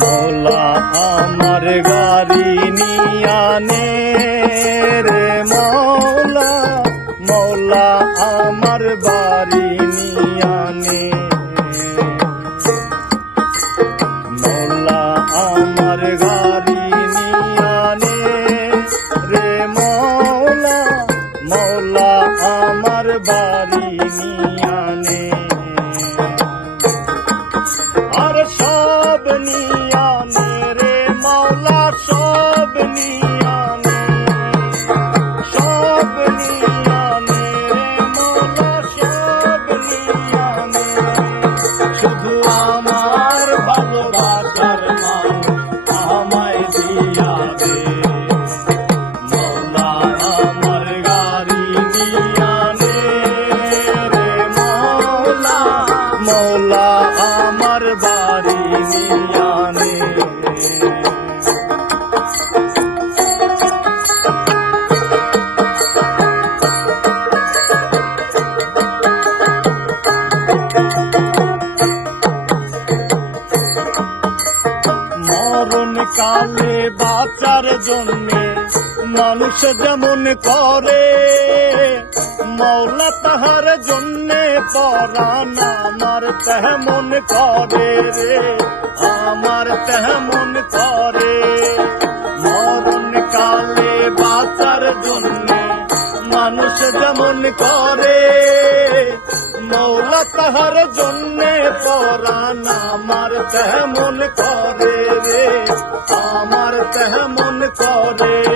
মৌলা আমার গাড়ি নিয়ানে রে মৌলা মৌলা আমার বাড়ি নিয়ানে মৌলা আমার গাড়ি নিয়ানে রে মৌলা মৌলা আমার বাড়ি নিয়ানে মৌলা আমার বাড়ি নিয়ানে কালে বাঁচার জন্যে মানুষ যেমন করে মৌলা তাহার জন্যে পরাণ আমার তেমন করে রে। আমার তেমন করে। মরণ কালে বাঁচার জন্যে মানুষ যেমন করে। মৌলা তাহার জন্যে পরাণ আমার তেমন করে রে। আমার তেমন করে।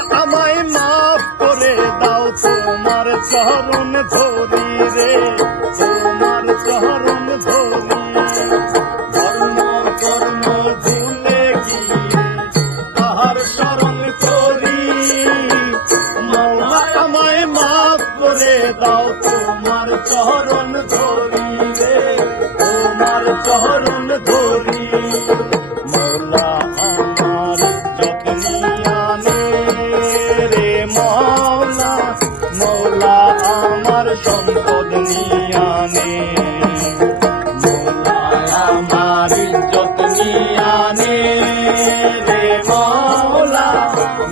চরণ ধরি রে, তোমার চরণ ধরি। ধর্ম, কর্ম, ভুলে গিয়ে তাহার স্মরণ করি। মৌলা আমায় মাফ করে দাও, তোমার চরণ ধরি। মৌলা আমার সম্পদ নিয়ানে আমার যত্নিয়ানে রে মৌলা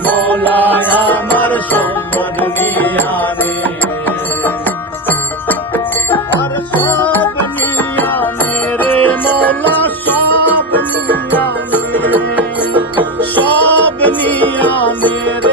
মৌলা আমার সম্পদ নিয়ানে আর সব নিয়ানে রে মৌলা সব নিয়ানে সব নিয়ানে রে